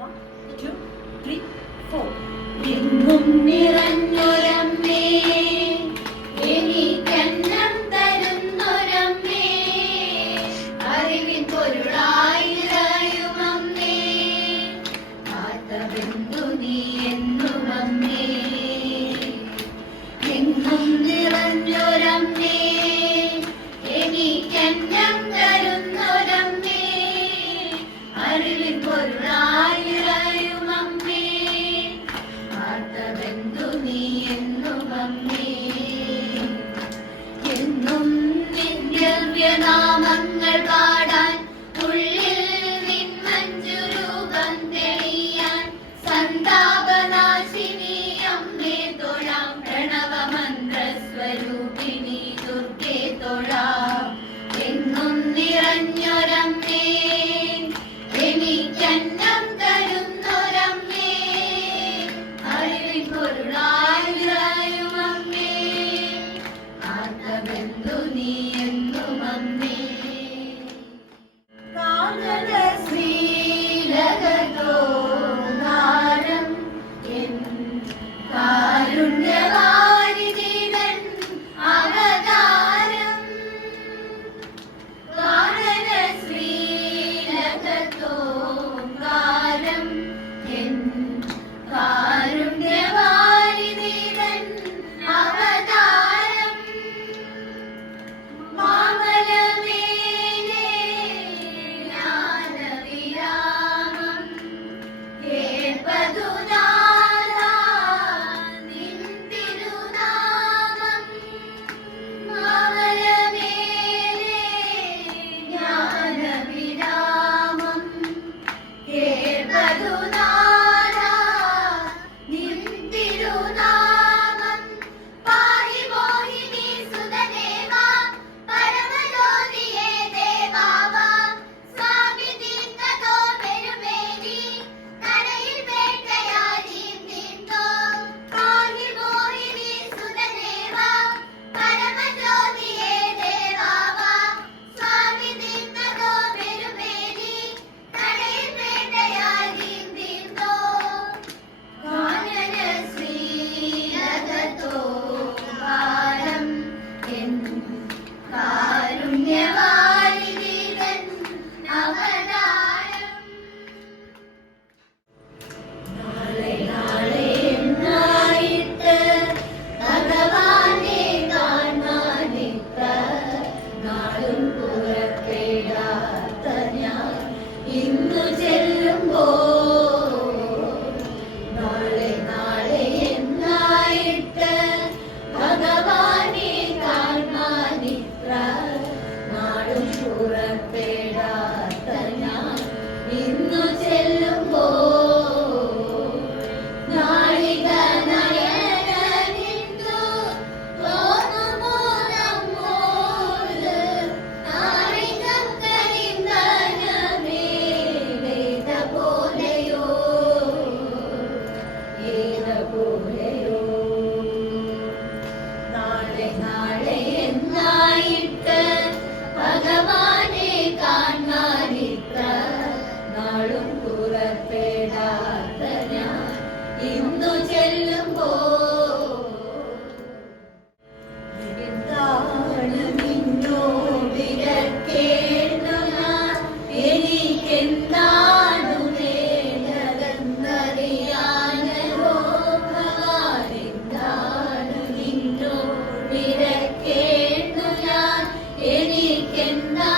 1, 2, 3, 4. എങ്ങും നിറഞ്ഞൊരമ്മേ, എനിക്കന്നം തരുന്നൊരമ്മേ, അറിവിൻ പൊരുളായിരയുമമ്മേ, കാത്തബന്ധു നീ എന്നുമമ്മേ. എങ്ങും നിറഞ്ഞൊരമ്മേ, എനിക്കന്നം തരുന്നൊരമ്മേ, അറിവിൻ പൊരുളായിരയുമമ്മേ, കാത്തബന്ധു നീ എന്നുമമ്മേ. എന്നും ദിവ്യനാമങ്ങൾ പാടാൻ, ഉള്ളിൽ നിൻ മഞ്ജുരൂപം തെളിയാൻ, സന്താപനാശിനി അമ്മേ തൊഴാം, പ്രണവമന്ത്രസ്വരൂപിണി ദുർഗേ തൊഴാം. എങ്ങും നിറഞ്ഞൊരമ്മേ, എനിക്കന്നം തരുന്നൊരമ്മേ, അറിവിൻ പൊരുളായിരയുമമ്മേ, കാത്തബന്ധു നീ എന്നുമമ്മേ. കാനന ശ്രീലകതോധാരം എൻ കാരുണ്യവാരിധിതൻ അവതാരം. കാനന ശ്രീലകതോധാരം എൻ കാരുണ്യവാരിധിതൻ അവതാരം. മാമലമേലെ ജ്ഞാനവിരാമം കേൾപ്പതു നാഥാ നിൻ തിരുനാമം. മാമലമേലെ ജ്ഞാനവിരാമം കേൾപ്പതു നാഥാ നിൻ തിരുനാമം. പാഹി മോഹിനി സുതദേവാ, പരമജ്യോതിയേ ദേവാവാ, സ്വാമി തീർത്ഥതോ പെരുമേനി, കടയിൽ വേട്ടയാടിയും തീർത്തോ. പാഹി മോഹിനി സുതദേവാ, പരമജ്യോതിയേ ദേവാവാ, സ്വാമി തീർത്ഥതോ പെരുമേനി, കടയിൽ വേട്ടയാടിയും തീർത്തോ. കാനന ശ്രീലകതോധാരം എൻ കാരുണ്യവാരിധിതൻ അവതാരം. നാളെ നാളെ എന്നായിട്ട് ഭഗവാനെ കാണാനിത്ര നാളും പുറപ്പെടാത്ത ഞാൻ ഇന്നു ചെല്ലുമ്പോൾ. നാളെ നാളെ എന്നായിട്ട് ഭഗവാനെ കാണാനിത്ര നാളും പുറപ്പെടാത്ത ഞാൻ ഇന്നു ചെല്ലുമ്പോൾ. നാഴിക നയനനിന്നു തോന്നുമോ നമ്മോട്, നാഴികം കരിന്തനമേ വേദ പോലെയോ, വേദ പോലെയോ. നാളെ നാളെ എന്നായിട്ട് ഭഗവാനെ കാണാനിത്ര നാളും പുറപ്പെടാത്ത ഞാൻ ഇന്നു ചെല്ലുമ്പോൾ. എന്താണ് നിന്നോടിരക്കേണ്ടു ഞാൻ, എനിക്കെന്താണു വേണ്ടതെന്നറിയാനോ ഭഗവാൻ. എന്താണ് നിന്നോടിരക്കേണ്ടു ഞാൻ, എനിക്കെന്താ